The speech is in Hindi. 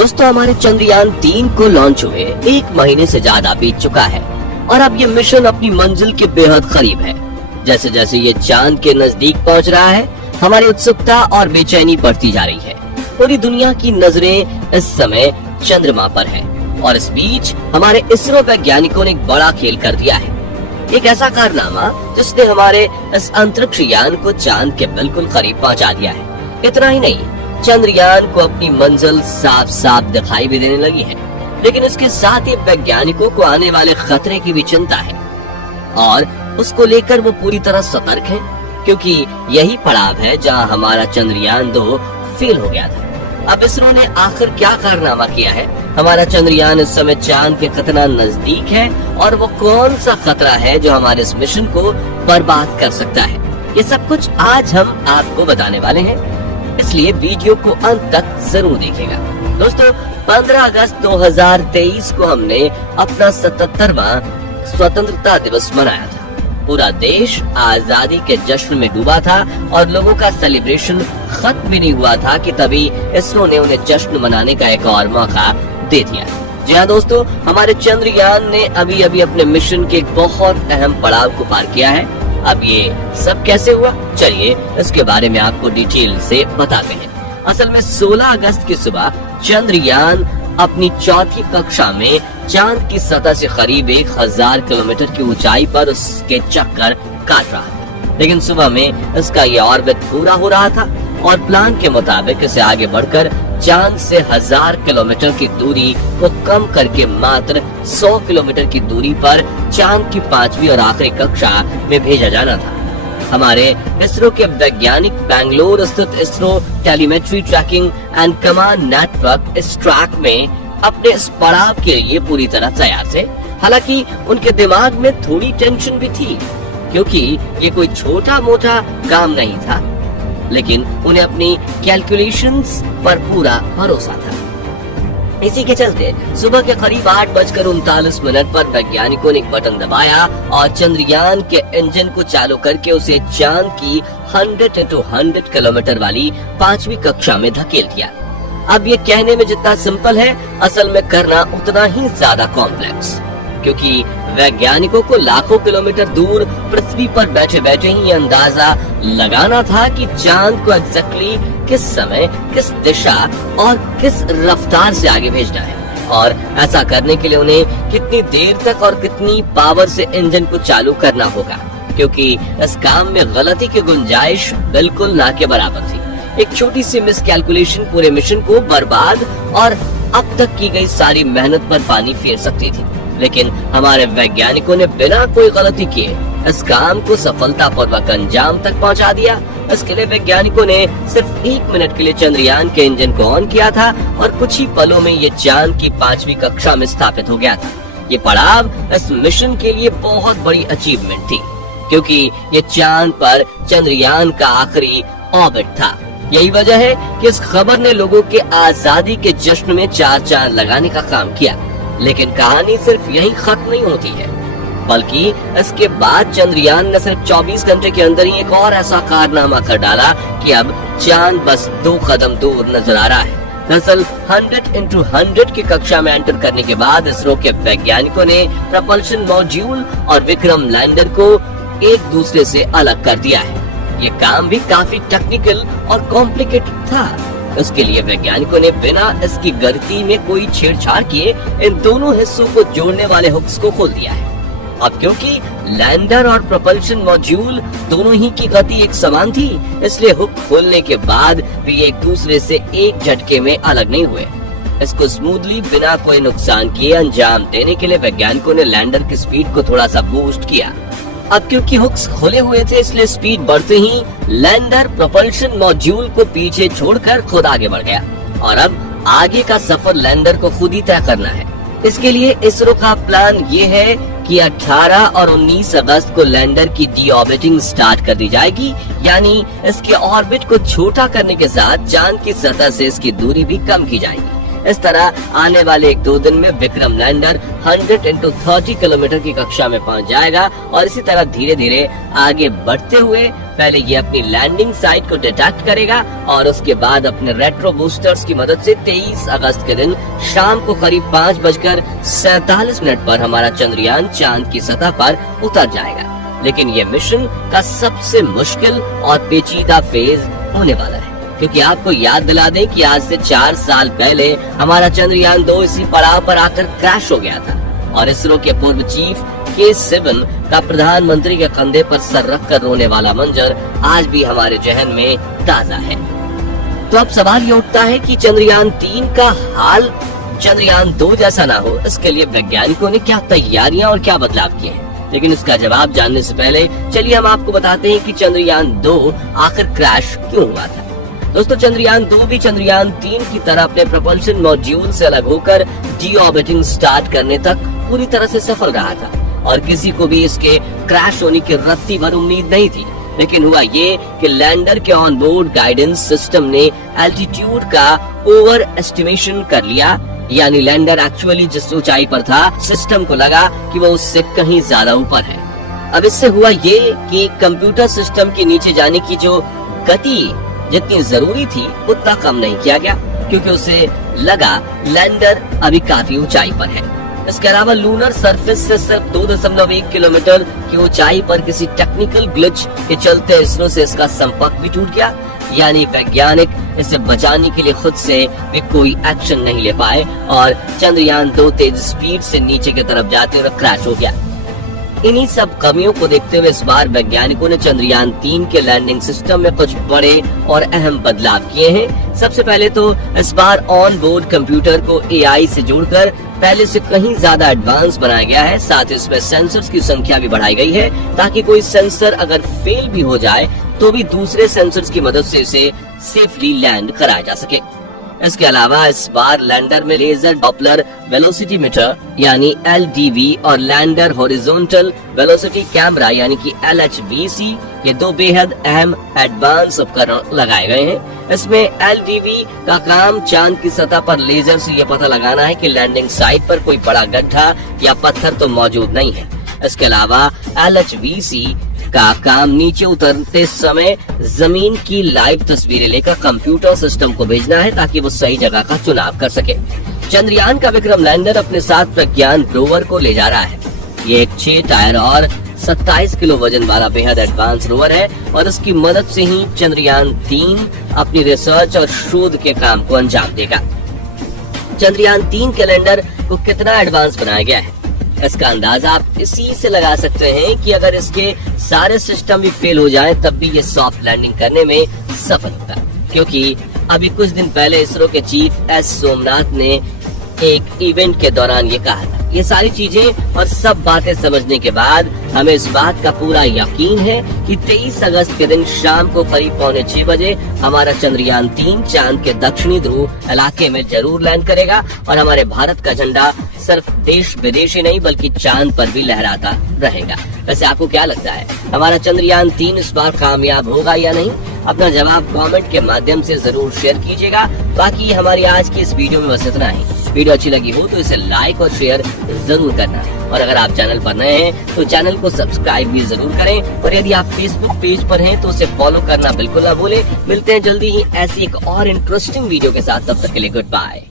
दोस्तों हमारे चंद्रयान 3 को लॉन्च हुए 1 महीने से ज्यादा बीत चुका है और अब ये मिशन अपनी मंजिल के बेहद करीब है। जैसे जैसे ये चांद के नजदीक पहुंच रहा है, हमारी उत्सुकता और बेचैनी बढ़ती जा रही है। पूरी दुनिया की नजरें इस समय चंद्रमा पर है और इस बीच हमारे इसरो वैज्ञानिकों ने एक बड़ा खेल कर दिया है। एक ऐसा कारनामा जिसने हमारे इस अंतरिक्ष यान को चांद के बिल्कुल करीब पहुंचा दिया है। इतना ही नहीं, चंद्रयान को अपनी मंजिल साफ साफ दिखाई भी देने लगी है, लेकिन इसके साथ ही वैज्ञानिकों को आने वाले खतरे की भी चिंता है और उसको लेकर वो पूरी तरह सतर्क हैं, क्योंकि यही पड़ाव है जहां हमारा चंद्रयान 2 फेल हो गया था। अब इसरो ने आखिर क्या कारनामा किया है? हमारा चंद्रयान इस समय चांद के कितना नजदीक है और वो कौन सा खतरा है जो हमारे इस मिशन को बर्बाद कर सकता है? ये सब कुछ आज हम आपको बताने वाले हैं, इसलिए वीडियो को अंत तक जरूर देखिएगा। दोस्तों 15 अगस्त 2023 को हमने अपना 77वां स्वतंत्रता दिवस मनाया था। पूरा देश आजादी के जश्न में डूबा था और लोगों का सेलिब्रेशन खत्म भी नहीं हुआ था कि तभी इसरो ने उन्हें जश्न मनाने का एक और मौका दे दिया। जी हाँ दोस्तों, हमारे चंद्रयान ने अभी अभी अपने मिशन के एक बहुत अहम पड़ाव को पार किया है। अब ये सब कैसे हुआ, चलिए इसके बारे में आपको डिटेल से बताते हैं। असल में 16 अगस्त की सुबह चंद्रयान अपनी चौथी कक्षा में चांद की सतह से करीब 1000 किलोमीटर की ऊंचाई पर उसके चक्कर काट रहा था, लेकिन सुबह में इसका ये ऑर्बिट पूरा हो रहा था और प्लान के मुताबिक इसे आगे बढ़कर चांद से 1000 किलोमीटर की दूरी को कम करके मात्र 100 किलोमीटर की दूरी पर चांद की 5वीं और आखिरी कक्षा में भेजा जाना था। हमारे इसरो के वैज्ञानिक बेंगलोर स्थित ISRO telemetry tracking and command network इस ट्रैक में अपने इस पड़ाव के लिए पूरी तरह तैयार थे। हालांकि उनके दिमाग में थोड़ी टेंशन भी थी, क्योंकि ये कोई छोटा मोटा काम नहीं था, लेकिन उन्हें अपनी कैलकुलेशंस पर पूरा भरोसा था। इसी के चलते सुबह के करीब 8:39 पर वैज्ञानिकों ने एक बटन दबाया और चंद्रयान के इंजन को चालू करके उसे चांद की 100 किलोमीटर वाली 5वीं कक्षा में धकेल दिया। अब ये कहने में जितना सिंपल है, असल में करना उतना ही ज्यादा कॉम्प्लेक्स, क्योंकि वैज्ञानिकों को लाखों किलोमीटर दूर पृथ्वी पर बैठे बैठे ही अंदाजा लगाना था कि चांद को एग्जैक्टली किस समय, किस दिशा और किस रफ्तार से आगे भेजना है, और ऐसा करने के लिए उन्हें कितनी देर तक और कितनी पावर से इंजन को चालू करना होगा, क्योंकि इस काम में गलती की गुंजाइश बिल्कुल ना के बराबर थी। एक छोटी सी मिसकैलकुलेशन पूरे मिशन को बर्बाद और अब तक की गई सारी मेहनत पर पानी फेर सकती थी, लेकिन हमारे वैज्ञानिकों ने बिना कोई गलती किए इस काम को सफलतापूर्वक अंजाम तक पहुंचा दिया। इसके लिए वैज्ञानिकों ने सिर्फ 1 मिनट के लिए चंद्रयान के इंजन को ऑन किया था और कुछ ही पलों में ये चांद की 5वीं कक्षा में स्थापित हो गया था। ये पड़ाव इस मिशन के लिए बहुत बड़ी अचीवमेंट थी, क्योंकि ये चांद पर चंद्रयान का आखिरी ऑर्बिट था। यही वजह है कि इस खबर ने लोगों के आजादी के जश्न में 4 चांद लगाने का काम किया। लेकिन कहानी सिर्फ यही खत्म नहीं होती है, बल्कि इसके बाद चंद्रयान ने सिर्फ 24 घंटे के अंदर ही एक और ऐसा कारनामा कर डाला कि अब चांद बस 2 कदम दूर नजर आ रहा है। दरअसल 100x100 की कक्षा में एंटर करने के बाद इसरो के वैज्ञानिकों ने प्रपल्शन मॉड्यूल और विक्रम लैंडर को एक दूसरे से अलग कर दिया है। ये काम भी काफी टेक्निकल और कॉम्प्लिकेटेड था। उसके लिए वैज्ञानिकों ने बिना इसकी गति में कोई छेड़छाड़ किए इन दोनों हिस्सों को जोड़ने वाले हुक्स को खोल दिया है। अब क्योंकि लैंडर और प्रपल्शन मॉड्यूल दोनों ही की गति एक समान थी, इसलिए हुक खोलने के बाद भी एक दूसरे से एक झटके में अलग नहीं हुए। इसको स्मूथली बिना कोई नुकसान किए अंजाम देने के लिए वैज्ञानिकों ने लैंडर की स्पीड को थोड़ा सा बूस्ट किया। अब क्योंकि हुक्स खोले हुए थे, इसलिए स्पीड बढ़ते ही लैंडर प्रपल्शन मॉड्यूल को पीछे छोड़कर खुद आगे बढ़ गया और अब आगे का सफर लैंडर को खुद ही तय करना है। इसके लिए इसरो का प्लान ये है कि 18 और 19 अगस्त को लैंडर की डीऑर्बिटिंग स्टार्ट कर दी जाएगी, यानी इसके ऑर्बिट को छोटा करने के साथ चांद की सतह से इसकी दूरी भी कम की जाएगी। इस तरह आने वाले 1-2 दिन में विक्रम लैंडर 100x30 किलोमीटर की कक्षा में पहुंच जाएगा और इसी तरह धीरे धीरे आगे बढ़ते हुए पहले ये अपनी लैंडिंग साइट को डिटेक्ट करेगा और उसके बाद अपने रेट्रो बूस्टर्स की मदद से 23 अगस्त के दिन शाम को करीब 5:47 पर हमारा चंद्रयान चांद की सतह पर उतर जाएगा। लेकिन ये मिशन का सबसे मुश्किल और पेचीदा फेज होने वाला है, क्योंकि आपको याद दिला दें कि आज से 4 साल पहले हमारा चंद्रयान 2 इसी पड़ाव पर आकर क्रैश हो गया था और इसरो के पूर्व चीफ के. का प्रधानमंत्री के कंधे पर सर रख कर रोने वाला मंजर आज भी हमारे जहन में ताजा है। तो अब सवाल ये उठता है कि चंद्रयान 3 का हाल चंद्रयान 2 जैसा ना हो, इसके लिए वैज्ञानिकों ने क्या तैयारियां और क्या बदलाव किए हैं। लेकिन इसका जवाब जानने से पहले चलिए हम आपको बताते हैं कि चंद्रयान 2 आखिर क्रैश क्यों हुआ था। दोस्तों, चंद्रयान 2 भी चंद्रयान 3 की तरह अपने propulsion मॉड्यूल से अलग होकर डी-ऑर्बिटिंग स्टार्ट करने तक पूरी तरह से सफल रहा था और किसी को भी इसके क्रैश होने की रत्ती भर उम्मीद नहीं थी। लेकिन हुआ ये कि लैंडर के ऑन बोर्ड गाइडेंस सिस्टम ने एल्टीट्यूड का ओवर एस्टिमेशन कर लिया, यानी लैंडर एक्चुअली जिस ऊंचाई पर था सिस्टम को लगा कि वो उससे कहीं ज्यादा ऊपर है। अब इससे हुआ ये कि कंप्यूटर सिस्टम के नीचे जाने की जो गति जितनी जरूरी थी उतना कम नहीं किया गया, क्योंकि उसे लगा लैंडर अभी काफी ऊंचाई पर है। इसके अलावा लूनर सरफेस से सिर्फ 2.1 किलोमीटर की ऊंचाई पर किसी टेक्निकल ग्लिच के चलते इसरो से इसका संपर्क भी टूट गया, यानी वैज्ञानिक इसे बचाने के लिए खुद से भी कोई एक्शन नहीं ले पाए और चंद्रयान 2 तेज स्पीड से नीचे की तरफ जाते हुए क्रैश हो गया। इन्हीं सब कमियों को देखते हुए इस बार वैज्ञानिकों ने चंद्रयान 3 के लैंडिंग सिस्टम में कुछ बड़े और अहम बदलाव किए हैं। सबसे पहले तो इस बार ऑन बोर्ड कंप्यूटर को एआई से जोड़कर पहले से कहीं ज्यादा एडवांस बनाया गया है। साथ ही इसमें सेंसर्स की संख्या भी बढ़ाई गई है ताकि कोई सेंसर अगर फेल भी हो जाए तो भी दूसरे सेंसर्स की मदद से इसे सेफली लैंड कराया जा सके। इसके अलावा इस बार लैंडर में लेजर डॉपलर वेलोसिटी मीटर यानी LDV और लैंडर हॉरिजॉन्टल वेलोसिटी कैमरा यानी कि LHVC ये 2 बेहद अहम एडवांस उपकरण लगाए गए हैं। इसमें LDV का काम चांद की सतह पर लेजर से ये पता लगाना है कि लैंडिंग साइट पर कोई बड़ा गड्ढा या पत्थर तो मौजूद नहीं है। इसके अलावा LHVC का काम नीचे उतरते समय जमीन की लाइव तस्वीरें लेकर कंप्यूटर सिस्टम को भेजना है ताकि वो सही जगह का चुनाव कर सके। चंद्रयान का विक्रम लैंडर अपने साथ प्रज्ञान रोवर को ले जा रहा है। ये एक 6 टायर और 27 किलो वजन वाला बेहद एडवांस रोवर है और इसकी मदद से ही चंद्रयान 3 अपनी रिसर्च और शोध के काम को अंजाम देगा। चंद्रयान 3 के लैंडर को कितना एडवांस बनाया गया है, इसका अंदाजा आप इसी से लगा सकते हैं कि अगर इसके सारे सिस्टम भी फेल हो जाएं तब भी ये सॉफ्ट लैंडिंग करने में सफल होगा, क्योंकि अभी कुछ दिन पहले इसरो के चीफ S. सोमनाथ ने एक इवेंट के दौरान ये कहा था। ये सारी चीजें और सब बातें समझने के बाद हमें इस बात का पूरा यकीन है कि 23 अगस्त के दिन शाम को करीब 5:45 बजे हमारा चंद्रयान 3 चांद के दक्षिणी ध्रुव इलाके में जरूर लैंड करेगा और हमारे भारत का झंडा सिर्फ देश विदेश ही नहीं बल्कि चांद पर भी लहराता रहेगा। वैसे आपको क्या लगता है, हमारा चंद्रयान 3 इस बार कामयाब होगा या नहीं? अपना जवाब कमेंट के माध्यम से जरूर शेयर कीजिएगा। बाकी हमारी आज की इस वीडियो में बस इतना ही। वीडियो अच्छी लगी हो तो इसे लाइक और शेयर जरूर करना और अगर आप चैनल पर नए हैं तो चैनल को सब्सक्राइब भी जरूर करें और यदि आप फेसबुक पेज पर हैं तो उसे फॉलो करना बिल्कुल ना भूलें। मिलते हैं जल्दी ही ऐसी एक और इंटरेस्टिंग वीडियो के साथ, तब तक के लिए गुड बाय।